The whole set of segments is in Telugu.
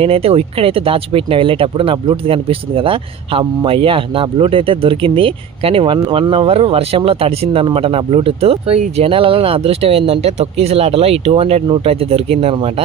నేనైతే ఇక్కడైతే దాచిపెట్టిన వెళ్ళేటప్పుడు నా బ్లూటూత్ కనిపిస్తుంది కదా, అమ్మయ్యా నా బ్లూటూత్ అయితే దొరికింది. కానీ వన్ అవర్ వర్షంలో తడిసింది అనమాట నా బ్లూటూత్. సో ఈ జనాలలో నా అదృష్టం ఏంటంటే తొక్కీసలాటలో ఈ 200 నోట్ అయితే దొరికింది అనమాట.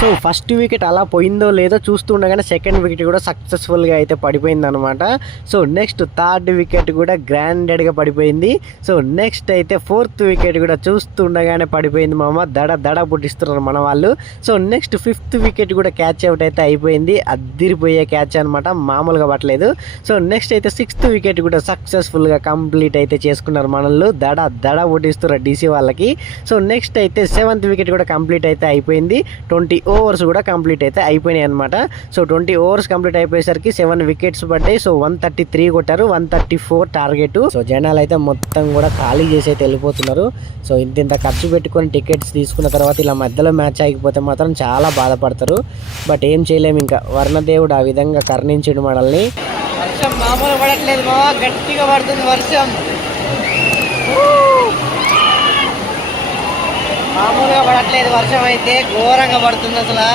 సో ఫస్ట్ వికెట్ అలా పోయిందో లేదో చూస్తూ ఉండగానే సెకండ్ వికెట్ కూడా సక్సెస్ఫుల్గా అయితే పడిపోయింది అనమాట. సో నెక్స్ట్ థర్డ్ వికెట్ కూడా గ్రాండెడ్గా పడిపోయింది. సో నెక్స్ట్ అయితే ఫోర్త్ వికెట్ కూడా చూస్తూ ఉండగానే పడిపోయింది మామ. దడ పుట్టిస్తున్నారు మన వాళ్ళు. సో నెక్స్ట్ ఫిఫ్త్ వికెట్ కూడా క్యాచ్ అవుట్ అయితే అయిపోయింది. అద్దిరిపోయే క్యాచ్ అనమాట, మామూలుగా పట్టలేదు. సో నెక్స్ట్ అయితే సిక్స్త్ వికెట్ కూడా సక్సెస్ఫుల్గా కంప్లీట్ అయితే చేసుకున్నారు మనల్ని. దడ పుట్టిస్తున్నారు డీసీ వాళ్ళకి. సో నెక్స్ట్ అయితే సెవెంత్ వికెట్ కూడా కంప్లీట్ అయితే అయిపోయింది. 20 ఓవర్స్ కూడా కంప్లీట్ అయితే అయిపోయినాయి అనమాట. సో 20 ఓవర్స్ కంప్లీట్ అయిపోయేసరికి 7 వికెట్స్ పడ్డాయి. సో 133 కొట్టారు, 134 టార్గెట్. సో జనాలు అయితే మొత్తం కూడా ఖాళీ చేసి అయితే వెళ్ళిపోతున్నారు. సో ఇంత ఖర్చు పెట్టుకొని టికెట్స్ తీసుకున్న తర్వాత ఇలా మధ్యలో మ్యాచ్ ఆగిపోతే మాత్రం చాలా బాధపడతారు. బట్ ఏం చేయలేము, ఇంకా వర్ణదేవుడు ఆ విధంగా కరుణించడు మనల్ని. వర్షం మామూలు పడట్లేదు మా, గట్టిగా పడుతుంది వర్షం. మామూలుగా పడట్లేదు వర్షం, అయితే ఘోరంగా పడుతుంది అసలు.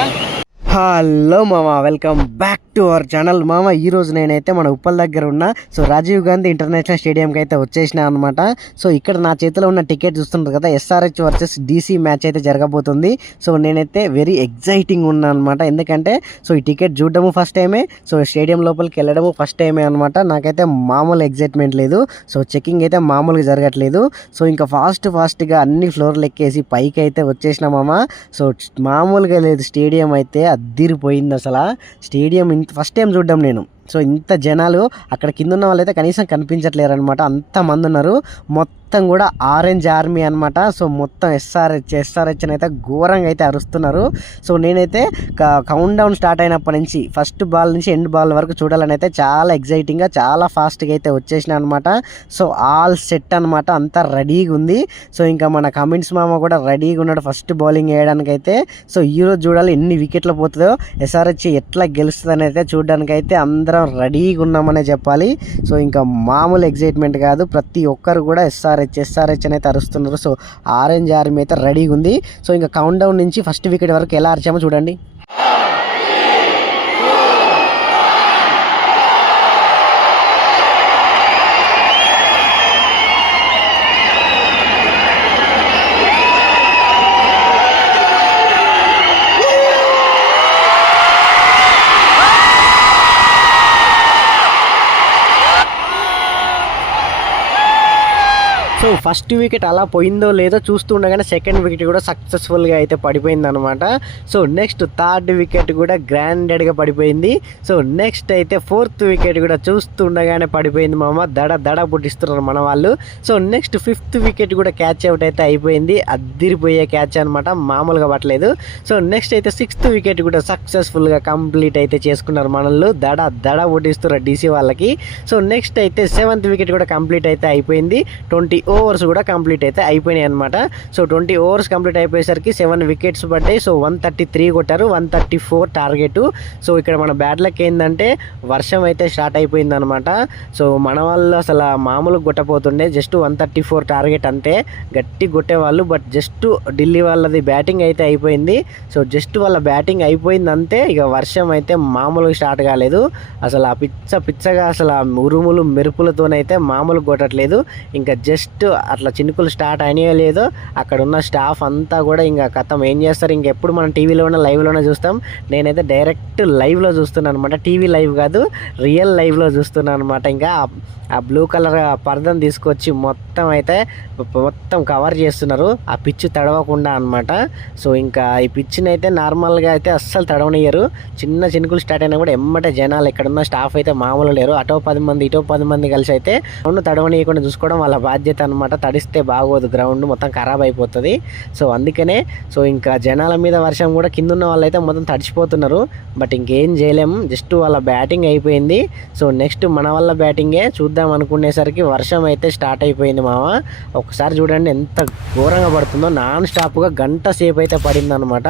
హలో మామ, welcome back to our channel. మామ ఈరోజు నేనైతే మన ఉప్పల్ దగ్గర ఉన్న రాజీవ్ గాంధీ ఇంటర్నేషనల్ స్టేడియంకి అయితే వచ్చేసిన అనమాట. సో ఇక్కడ నా చేతిలో ఉన్న టికెట్ చూస్తున్నారు కదా, ఎస్ఆర్హెచ్ వర్సెస్ డీసీ మ్యాచ్ అయితే జరగబోతుంది. సో నేనైతే వెరీ ఎగ్జైటింగ్ ఉన్నా అనమాట. ఎందుకంటే సో ఈ టికెట్ చూడడము ఫస్ట్ టైమే, సో స్టేడియం లోపలికి వెళ్ళడము ఫస్ట్ టైమే అనమాట. నాకైతే మామూలు ఎగ్జైట్మెంట్ లేదు. సో చెకింగ్ అయితే మామూలుగా జరగట్లేదు. సో ఇంకా ఫాస్ట్గా అన్ని ఫ్లోర్లు ఎక్కేసి పైకి అయితే వచ్చేసిన మామ. సో మామూలుగా లేదు, స్టేడియం అయితే అద్దిరిపోయింది అసలు. స్టేడియం ఫస్ట్ టైం చూడడం నేను. సో ఇంత జనాలు అక్కడ కింద ఉన్న వాళ్ళైతే కనీసం కనిపించట్లేరు అనమాట, అంతమంది ఉన్నారు. మొత్తం కూడా ఆరెంజ్ ఆర్మీ అనమాట. సో మొత్తం ఎస్ఆర్హెచ్ అయితే ఘోరంగా అయితే అరుస్తున్నారు. సో నేనైతే కౌంట్ డౌన్ స్టార్ట్ అయినప్పటి నుంచి ఫస్ట్ బాల్ నుంచి ఎండ్ బాల్ వరకు చూడాలని అయితే చాలా ఎగ్జైటింగ్గా చాలా ఫాస్ట్గా అయితే వచ్చేసిన అనమాట. సో ఆల్ సెట్ అనమాట, అంతా రెడీగా ఉంది. సో ఇంకా మన కమిన్స్ మామ కూడా రెడీగా ఉన్నాడు ఫస్ట్ బౌలింగ్ వేయడానికి అయితే. సో ఈరోజు చూడాలి ఎన్ని వికెట్లు పోతుందో, ఎస్ఆర్హెచ్ ఎట్లా గెలుస్తుందని అయితే చూడడానికి అయితే అందరం రెడీగా ఉన్నామనే చెప్పాలి. సో ఇంకా మామూలు ఎగ్జైట్మెంట్ కాదు, ప్రతి ఒక్కరు కూడా ఎస్ఆర్హెచ్ అని అయితే అరుస్తున్నారు. సో ఆరెంజ్ ఆర్మీ అయితే రెడీగా ఉంది. సో ఇంకా కౌంట్ డౌన్ నుంచి ఫస్ట్ వికెట్ వరకు ఎలా అరిచామో చూడండి. సో ఫస్ట్ వికెట్ అలా పోయిందో లేదో చూస్తూ ఉండగానే సెకండ్ వికెట్ కూడా సక్సెస్ఫుల్గా అయితే పడిపోయింది అనమాట. సో నెక్స్ట్ థర్డ్ వికెట్ కూడా గ్రాండెడ్గా పడిపోయింది. సో నెక్స్ట్ అయితే ఫోర్త్ వికెట్ కూడా చూస్తూ ఉండగానే పడిపోయింది మామ. దడ పుట్టిస్తున్నారు మన వాళ్ళు. సో నెక్స్ట్ ఫిఫ్త్ వికెట్ కూడా క్యాచ్ అవుట్ అయితే అయిపోయింది. అద్దిరిపోయే క్యాచ్ అనమాట, మామూలుగా పట్టలేదు. సో నెక్స్ట్ అయితే సిక్స్త్ వికెట్ కూడా సక్సెస్ఫుల్గా కంప్లీట్ అయితే చేసుకున్నారు మనల్ని. దడ పుట్టిస్తున్నారు డీసీ వాళ్ళకి. సో నెక్స్ట్ అయితే సెవెంత్ వికెట్ కూడా కంప్లీట్ అయితే అయిపోయింది. 20 ఓవర్స్ కూడా కంప్లీట్ అయితే అయిపోయినాయి అనమాట. సో 20 ఓవర్స్ కంప్లీట్ అయిపోయేసరికి 7 వికెట్స్ పడ్డాయి. సో 133 కొట్టారు, 134 టార్గెట్. సో ఇక్కడ మన బ్యాడ్ లక్ ఏంటంటే వర్షం అయితే స్టార్ట్ అయిపోయింది అనమాట. సో మన వాళ్ళు అసలు మామూలుగా కొట్టపోతుండే, జస్ట్ 134 టార్గెట్ అంతే, గట్టి కొట్టేవాళ్ళు. బట్ జస్ట్ ఢిల్లీ వాళ్ళది బ్యాటింగ్ అయితే అయిపోయింది. సో జస్ట్ వాళ్ళ బ్యాటింగ్ అయిపోయింది అంతే, ఇక వర్షం అయితే మామూలుగా స్టార్ట్ కాలేదు. అసలు ఆ పిచ్చగా అసలు ఆ ఉరుములు మెరుపులతోనైతే మామూలుగా కొట్టట్లేదు. ఇంకా జస్ట్ అట్లా చినుకులు స్టార్ట్ అయినాయో లేదో అక్కడ ఉన్న స్టాఫ్ అంతా కూడా ఇంకా కథం ఏం చేస్తారు, ఇంకెప్పుడు మనం టీవీలోనే లైవ్లోనే చూస్తాం. నేనైతే డైరెక్ట్ లైవ్లో చూస్తున్నాను అనమాట, టీవీ లైవ్ కాదు, రియల్ లైవ్లో చూస్తున్నాను అనమాట. ఇంకా ఆ బ్లూ కలర్ పరదను తీసుకొచ్చి మొత్తం కవర్ చేస్తున్నారు, ఆ పిచ్ తడవకుండా అనమాట. సో ఇంకా ఈ పిచ్చిని అయితే నార్మల్గా అయితే అస్సలు తడవనియ్యరు. చిన్న చినుకులు స్టార్ట్ అయినా కూడా ఎమ్మటే జనాలు ఎక్కడున్న స్టాఫ్ అయితే మామూలు లేరు. అటో 10 మంది ఇటో 10 మంది కలిసి అయితే తడవనీయకుండా చూసుకోవడం వాళ్ళ బాధ్యత అనమాట, తడిస్తే బాగోదు, గ్రౌండ్ మొత్తం ఖరాబ్ అయిపోతుంది. సో అందుకనే సో ఇంకా జనాల మీద వర్షం కూడా కింద ఉన్న వాళ్ళైతే మొత్తం తడిచిపోతున్నారు. బట్ ఇంకేం చేయలేము, జస్ట్ వాళ్ళ బ్యాటింగ్ అయిపోయింది. సో నెక్స్ట్ మన వల్ల బ్యాటింగే చూద్దాం అనుకునేసరికి వర్షం అయితే స్టార్ట్ అయిపోయింది మామ. ఒకసారి చూడండి ఎంత ఘోరంగా పడుతుందో, నాన్ స్టాప్గా గంట సేపు అయితే పడింది అనమాట.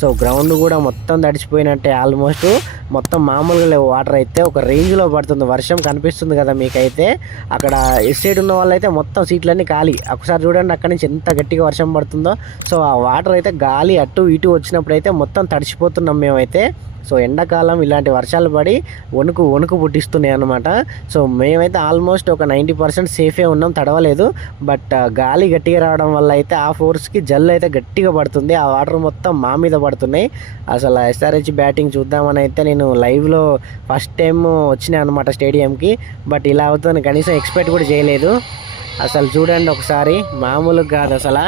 సో గ్రౌండ్ కూడా మొత్తం తడిచిపోయినట్టే, ఆల్మోస్ట్ మొత్తం మామూలుగా లేవు, వాటర్ అయితే ఒక రేంజ్లో పడుతుంది. వర్షం కనిపిస్తుంది కదా మీకైతే, అక్కడ ఎస్ సైడ్ ఉన్న వాళ్ళు అయితే మొత్తం సీట్లన్నీ ఖాళీ. ఒకసారి చూడండి అక్కడి నుంచి ఎంత గట్టిగా వర్షం పడుతుందో. సో ఆ వాటర్ అయితే గాలి అటు ఇటు వచ్చినప్పుడు అయితే మొత్తం తడిచిపోతున్నాం మేమైతే. సో ఎండాకాలం ఇలాంటి వర్షాలు పడి వణుకు పుట్టిస్తున్నాయి అనమాట. సో మేమైతే ఆల్మోస్ట్ ఒక 90% సేఫే ఉన్నాం, తడవలేదు. బట్ గాలి గట్టిగా రావడం వల్ల అయితే ఆ ఫోర్స్కి జల్లు అయితే గట్టిగా పడుతుంది, ఆ వాటర్ మొత్తం మా మీద పడుతున్నాయి. అసలు ఎస్ఆర్హెచ్ బ్యాటింగ్ చూద్దామని అయితే నేను లైవ్లో ఫస్ట్ టైం వచ్చినాయి అనమాట స్టేడియంకి. బట్ ఇలా అవుతుంది కనీసం ఎక్స్పెక్ట్ కూడా చేయలేదు. అసలు చూడండి ఒకసారి, మామూలుగా కాదు అసలు.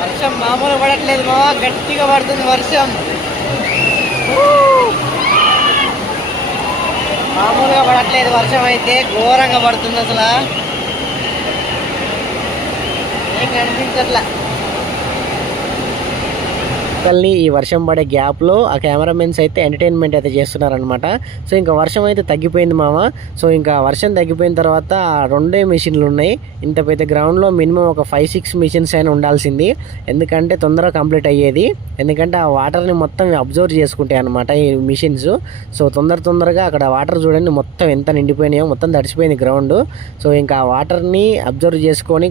వర్షం మామూలు పడట్లేదు మా, గట్టిగా పడుతుంది వర్షం. మామూలుగా పడట్లేదు వర్షం, అయితే ఘోరంగా పడుతుంది అసలు, ఏం కనిపించట్లా. ఈ వర్షం పడే గ్యాప్లో ఆ కెమెరామెన్స్ అయితే ఎంటర్టైన్మెంట్ అయితే చేస్తున్నారనమాట. సో ఇంకా వర్షం అయితే తగ్గిపోయింది మామ. సో ఇంకా వర్షం తగ్గిపోయిన తర్వాత రెండే మిషన్లు ఉన్నాయి. ఇంత పెద్ద గ్రౌండ్లో మినిమం ఒక 5-6 మిషన్స్ అయినా ఉండాల్సింది, ఎందుకంటే తొందరగా కంప్లీట్ అయ్యేది. ఎందుకంటే ఆ వాటర్ని మొత్తం అబ్జర్వ్ చేసుకుంటాయి అనమాట ఈ మిషన్స్. సో తొందరగా అక్కడ వాటర్ చూడండి మొత్తం ఎంత నిండిపోయినాయో, మొత్తం తడిసిపోయింది గ్రౌండ్. సో ఇంకా ఆ వాటర్ని అబ్జర్వ్ చేసుకొని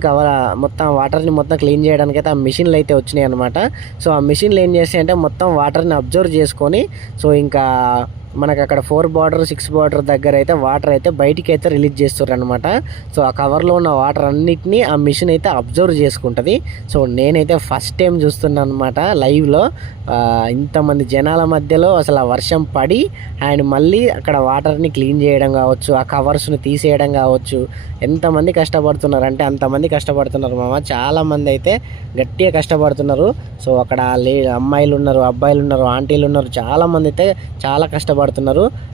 మొత్తం వాటర్ని మొత్తం క్లీన్ చేయడానికి అయితే ఆ మిషన్లు అయితే వచ్చినాయి అనమాట. సో ఆ మిషన్లు ఏం చేస్తాయి అంటే మొత్తం వాటర్ని అబ్జర్వ్ చేసుకొని, సో ఇంకా మనకు అక్కడ 4 బార్డర్ 6 బార్డర్ దగ్గర అయితే వాటర్ అయితే బయటికి అయితే రిలీజ్ చేస్తారు అనమాట. సో ఆ కవర్లో ఉన్న వాటర్ అన్నిటినీ ఆ మిషన్ అయితే అబ్జర్వ్ చేసుకుంటుంది. సో నేనైతే ఫస్ట్ టైం చూస్తున్నాను అనమాట లైవ్లో, ఇంతమంది జనాల మధ్యలో అసలు ఆ వర్షం పడి అండ్ మళ్ళీ అక్కడ వాటర్ని క్లీన్ చేయడం కావచ్చు, ఆ కవర్స్ని తీసేయడం కావచ్చు, ఎంతమంది కష్టపడుతున్నారు అంటే అంతమంది కష్టపడుతున్నారు మామ. చాలామంది అయితే గట్టిగా కష్టపడుతున్నారు. సో అక్కడ అమ్మాయిలు ఉన్నారు, అబ్బాయిలు ఉన్నారు, ఆంటీలు ఉన్నారు, చాలామంది అయితే చాలా కష్టపడుతున్నారు.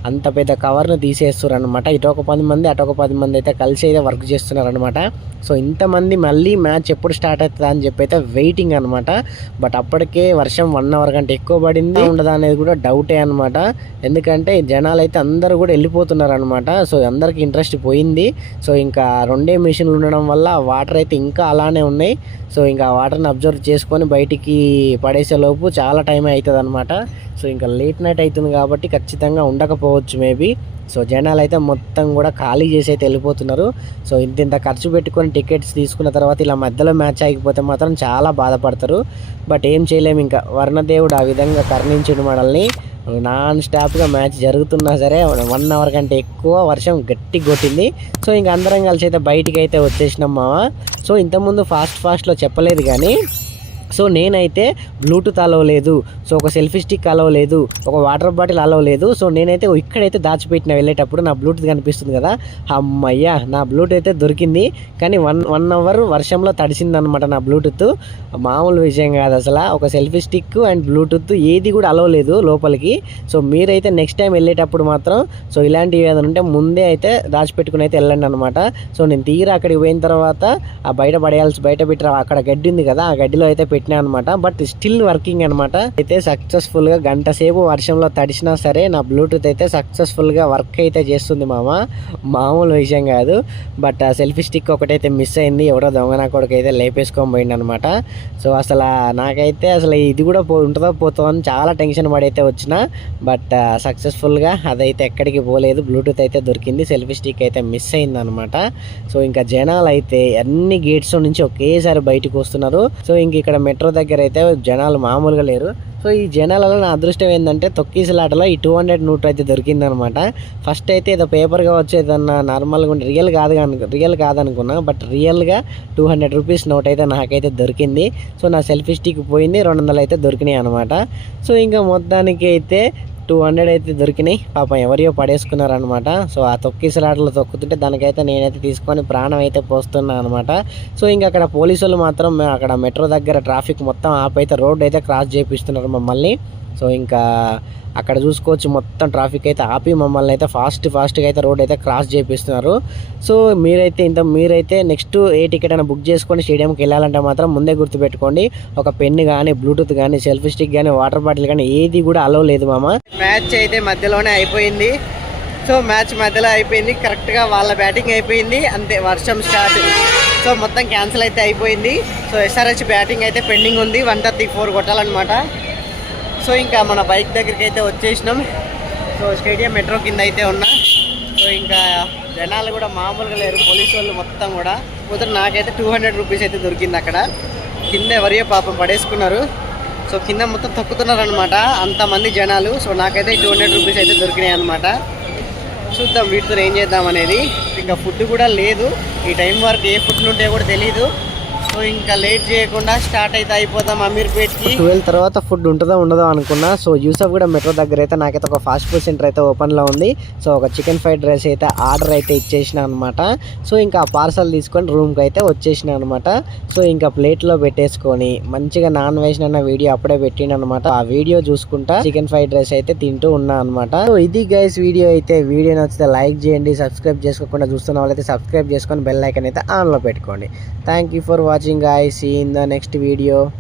అంత పెద్ద కవర్ను తీసేస్తారు అనమాట. ఇటు ఒక 10 మంది అటు ఒక 10 మంది అయితే కలిసి అయితే వర్క్ చేస్తున్నారు అనమాట. సో ఇంతమంది మళ్ళీ మ్యాచ్ ఎప్పుడు స్టార్ట్ అవుతుందా అని చెప్పి అయితే వెయిటింగ్ అనమాట. బట్ అప్పటికే వర్షం 1 అవర్ కంటే ఎక్కువ పడింది ఉండదా అనేది కూడా డౌటే అనమాట. ఎందుకంటే జనాలు అయితే అందరూ కూడా వెళ్ళిపోతున్నారు అనమాట. సో అందరికి ఇంట్రెస్ట్ పోయింది. సో ఇంకా రెండే మిషన్లు ఉండడం వల్ల వాటర్ అయితే ఇంకా అలానే ఉన్నాయి. సో ఇంకా వాటర్ని అబ్జర్వ్ చేసుకొని బయటికి పడేసే లోపు చాలా టైం అవుతుంది అనమాట. సో ఇంకా లేట్ నైట్ అవుతుంది కాబట్టి ఖచ్చితంగా ఉండకపోవచ్చు మేబీ. సో జనాలు అయితే మొత్తం కూడా ఖాళీ చేసి అయితే వెళ్ళిపోతున్నారు. సో ఇంత ఖర్చు పెట్టుకొని టికెట్స్ తీసుకున్న తర్వాత ఇలా మధ్యలో మ్యాచ్ ఆగిపోతే మాత్రం చాలా బాధపడతారు. బట్ ఏం చేయలేము, ఇంకా వర్ణదేవుడు ఆ విధంగా కరుణించుడు మనల్ని. నాన్ స్టాప్గా మ్యాచ్ జరుగుతున్నా సరే 1 అవర్ కంటే ఎక్కువ వర్షం గట్టి కొట్టింది. సో ఇంకా అందరం కలిసి అయితే బయటికి అయితే వచ్చేసినాం మామ. సో ఇంతకుముందు ఫాస్ట్లో చెప్పలేదు కానీ, సో నేనైతే బ్లూటూత్ అలవ్ లేదు, సో ఒక సెల్ఫీ స్టిక్ అలవ్ లేదు, ఒక వాటర్ బాటిల్ అలవ్ లేదు. సో నేనైతే ఇక్కడైతే దాచిపెట్టిన వెళ్ళేటప్పుడు నా బ్లూటూత్ కనిపిస్తుంది కదా, అమ్మయ్యా నా బ్లూటూత్ అయితే దొరికింది. కానీ వన్ అవర్ వర్షంలో తడిసిందనమాట నా బ్లూటూత్. మామూలు విషయం కాదు అసలు. ఒక సెల్ఫీ స్టిక్ అండ్ బ్లూటూత్ ఏది కూడా అలవ్ లేదు లోపలికి. సో మీరైతే నెక్స్ట్ టైం వెళ్ళేటప్పుడు మాత్రం సో ఇలాంటివి ఏదైనా ఉంటే ముందే అయితే దాచిపెట్టుకుని అయితే వెళ్ళండి అనమాట. సో నేను తీరా అక్కడికి పోయిన తర్వాత ఆ బయట పెట్టి అక్కడ గడ్డి ఉంది కదా, ఆ గడ్డిలో అయితే పెట్టినా అనమాట. బట్ స్టిల్ వర్కింగ్ అనమాట. అయితే సక్సెస్ఫుల్ గా గంట సేపు వర్షంలో తడిసినా సరే నా బ్లూటూత్ అయితే సక్సెస్ఫుల్ గా వర్క్ అయితే చేస్తుంది మామ, మామూలు విషయం కాదు. బట్ ఆ సెల్ఫీ స్టిక్ ఒకటైతే మిస్ అయింది, ఎవరో దొంగ కొడుకు అయితే లేపేసుకొని పోయింది అనమాట. సో అసలు నాకైతే అసలు ఇది కూడా ఉంటుందో పోతుందో అని చాలా టెన్షన్ పడైతే వచ్చిన. బట్ సక్సెస్ఫుల్ గా అదైతే ఎక్కడికి పోలేదు, బ్లూటూత్ అయితే దొరికింది, సెల్ఫీ స్టిక్ అయితే మిస్ అయింది అనమాట. సో ఇంకా జనాలు అయితే అన్ని గేట్స్ నుంచి ఒకేసారి బయటకు వస్తున్నారు. సో ఇంక ఇక్కడ మెట్రో దగ్గర అయితే జనాలు మామూలుగా లేరు. సో ఈ జనాలలో నా అదృష్టం ఏంటంటే తొక్కీసలాటలో ఈ 200 నోట్ అయితే దొరికిందనమాట. ఫస్ట్ అయితే ఏదో పేపర్ కావచ్చు, ఏదన్నా నార్మల్గా ఉంటే రియల్ కాదనుకున్నా. బట్ రియల్గా 200 రూపీస్ నోట్ అయితే నాకైతే దొరికింది. సో నా సెల్ఫీ స్టిక్ పోయింది, 200 అయితే దొరికినాయి అనమాట. సో ఇంకా మొత్తానికి అయితే 200 అయితే దొరికినాయి. పాపం ఎవరియో పడేసుకున్నారనమాట. సో ఆ తొక్కిసలాటలు తొక్కుతుంటే దానికైతే నేనైతే తీసుకొని ప్రాణం అయితే పోస్తున్నా అనమాట. సో ఇంకా అక్కడ పోలీసులు మాత్రం అక్కడ మెట్రో దగ్గర ట్రాఫిక్ మొత్తం ఆపైతే రోడ్ అయితే క్రాస్ చేపిస్తున్నారు మమ్మల్ని. సో ఇంకా అక్కడ చూసుకోవచ్చు మొత్తం ట్రాఫిక్ అయితే ఆపి మమ్మల్ని అయితే ఫాస్ట్గా అయితే రోడ్ అయితే క్రాస్ చేపిస్తున్నారు. సో మీరైతే నెక్స్ట్ ఏ టికెట్ అయినా బుక్ చేసుకొని స్టేడియంకి వెళ్ళాలంటే మాత్రం ముందే గుర్తుపెట్టుకోండి, ఒక పెన్ కానీ, బ్లూటూత్ కానీ, సెల్ఫీ స్టిక్ కానీ, వాటర్ బాటిల్ కానీ ఏది కూడా అలో లేదు మామ. మ్యాచ్ అయితే మధ్యలోనే అయిపోయింది. సో మ్యాచ్ మధ్యలో అయిపోయింది, కరెక్ట్గా వాళ్ళ బ్యాటింగ్ అయిపోయింది, అంతే వర్షం స్టార్ట్. సో మొత్తం క్యాన్సిల్ అయితే అయిపోయింది. సో SRH బ్యాటింగ్ అయితే పెండింగ్ ఉంది, 134 కొట్టాలన్నమాట. సో ఇంకా మన బైక్ దగ్గరికి అయితే వచ్చేసినాం. సో స్టేడియం మెట్రో కింద అయితే ఉన్నా. సో ఇంకా జనాలు కూడా మామూలుగా లేరు, పోలీసు వాళ్ళు మొత్తం కూడా. పోతే నాకైతే 200 రూపీస్ అయితే దొరికింది అక్కడ. కింద ఎవరియో పాపం పడేసుకున్నారు. సో కింద మొత్తం తొక్కుతున్నారు అనమాట అంతమంది జనాలు. సో నాకైతే 200 రూపీస్ అయితే దొరికినాయి అనమాట. చూద్దాం వీటితో ఏం చేద్దాం అనేది. ఇంకా ఫుడ్ కూడా లేదు, ఈ టైం వరకు ఏ ఫుడ్లు ఉంటాయో కూడా తెలీదు. సో ఇంకా లేట్ చేయకుండా స్టార్ట్ అయితే అయిపోతాం అమీర్పేట్కి. 12 తర్వాత ఫుడ్ ఉంటుందో ఉండదో అనుకున్నా. సో యూసఫ్ కూడా మెట్రో దగ్గర అయితే నాకైతే ఒక ఫాస్ట్ ఫుడ్ సెంటర్ అయితే ఓపెన్లో ఉంది. సో ఒక చికెన్ ఫ్రైడ్ రైస్ అయితే ఆర్డర్ అయితే ఇచ్చేసిన అనమాట. సో ఇంకా పార్సల్ తీసుకొని రూమ్కి అయితే వచ్చేసిన అనమాట. సో ఇంకా ప్లేట్లో పెట్టేసుకొని మంచిగా నాన్ వెజ్ అన్న వీడియో అప్పుడే పెట్టిన అనమాట. ఆ వీడియో చూసుకుంటా చికెన్ ఫ్రైడ్ రైస్ అయితే తింటూ ఉన్నా అనమాట. సో ఇది గైస్ వీడియో అయితే. వీడియో నచ్చితే లైక్ చేయండి, సబ్స్క్రైబ్ చేసుకోకుండా చూస్తున్న వాళ్ళైతే సబ్స్క్రైబ్ చేసుకొని బెల్ ఐకాన్ అయితే ఆన్లో పెట్టుకోండి. Thank you for watching guys. See you in the next video.